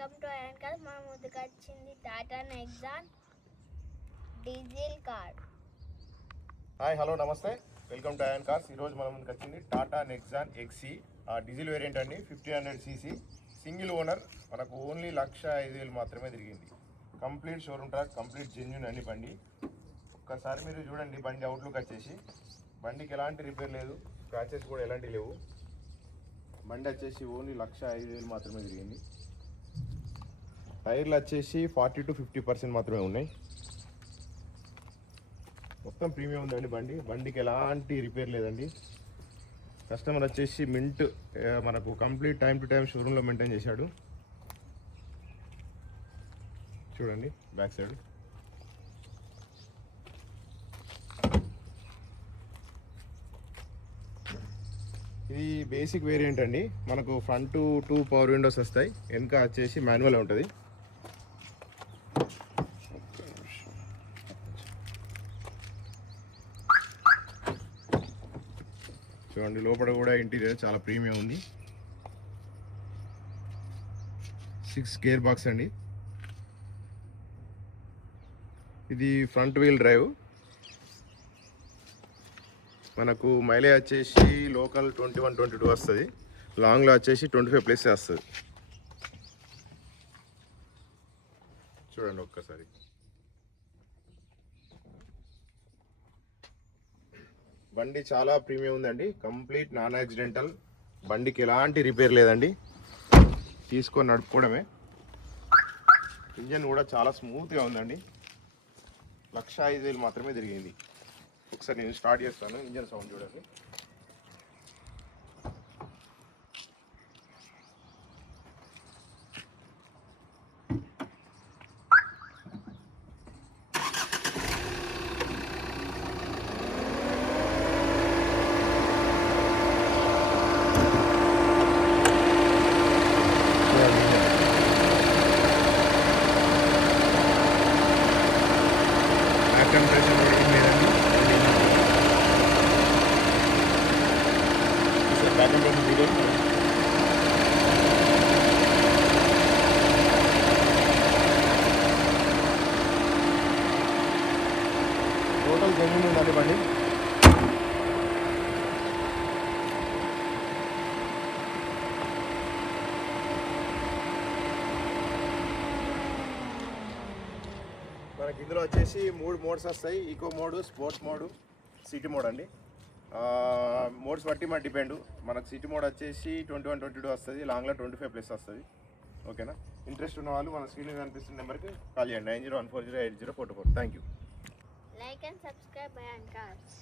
Welcome to iron car. మా ముందుకు వచ్చింది Tata Nexon diesel car. Hi hello నమస్తే, వెల్కమ్ టు ఐరన్ కార్స్. ఈరోజు మన ముందుకు వచ్చింది టాటా నెక్సాన్ ఎక్సీ డీజిల్ వేరియంట్ అండి. 1500 cc సింగిల్ ఓనర్. మనకు ఓన్లీ 1,05,000 మాత్రమే తిరిగింది. Complete showroom track, complete genuine అండి బండి. ఒక్కసారి మీరు చూడండి బండి అవుట్లుక్ వచ్చేసి. బండికి ఎలాంటి రిపేర్ లేదు, స్క్రాచెస్ కూడా ఎలాంటివి లేవు. బండి వచ్చేసి ఓన్లీ 1,05,000 మాత్రమే తిరిగింది. టైర్లు వచ్చేసి 40 to 50% మాత్రమే ఉన్నాయి. మొత్తం ప్రీమియం ఉందండి బండి. బండికి ఎలాంటి రిపేర్ లేదండి. కస్టమర్ వచ్చేసి మింట్ మనకు కంప్లీట్ టైం టు టైం షోరూంలో మెయింటైన్ చేశాడు. చూడండి బ్యాక్ సైడ్. ఇది బేసిక్ వేరియంట్ అండి. మనకు ఫ్రంట్ 2 పవర్ విండోస్ వస్తాయి, వెనక వచ్చేసి మాన్యువల్ ఉంటుంది. చూడండి లోపల కూడా ఇంటీరియర్ చాలా ప్రీమియం ఉంది. 6 గేర్ బాక్స్ అండి. ఇది ఫ్రంట్ వీల్ డ్రైవ్. మనకు మైలేజ్ వచ్చేసి లోకల్ 21-22 వస్తుంది. లాంగ్లో వచ్చేసి 25+ వస్తుంది. చూడండి ఒక్కసారి. బండి చాలా ప్రీమియం ఉందండి. Complete non accidental. బండికి ఎలాంటి రిపేర్ లేదండి, తీసుకొని నడుపుకోవడమే. ఇంజన్ కూడా చాలా స్మూత్గా ఉందండి. 1,05,000 మాత్రమే తిరిగింది. ఒకసారి నేను స్టార్ట్ చేస్తాను, ఇంజన్ సౌండ్ చూడండి. టోటల్ జెన్యూన్ ఉందండి బండి. మనకి ఇందులో వచ్చేసి 3 మోడ్స్ వస్తాయి. Eco mode, sports mode, city mode అండి. మోడ్స్ బట్టి మన డిపెండ్. మనకు సిటీ మోడ్ వచ్చేసి 21-22 వస్తుంది, లాంగ్లో 25+ వస్తుంది. ఓకేనా? ఇంట్రెస్ట్ ఉన్న వాళ్ళు మన స్క్రీన్ కనిపిస్తున్న నెంబర్కి కాల్ చేయండి. 9014080444. Thank you. Like and subscribe Iron Cars.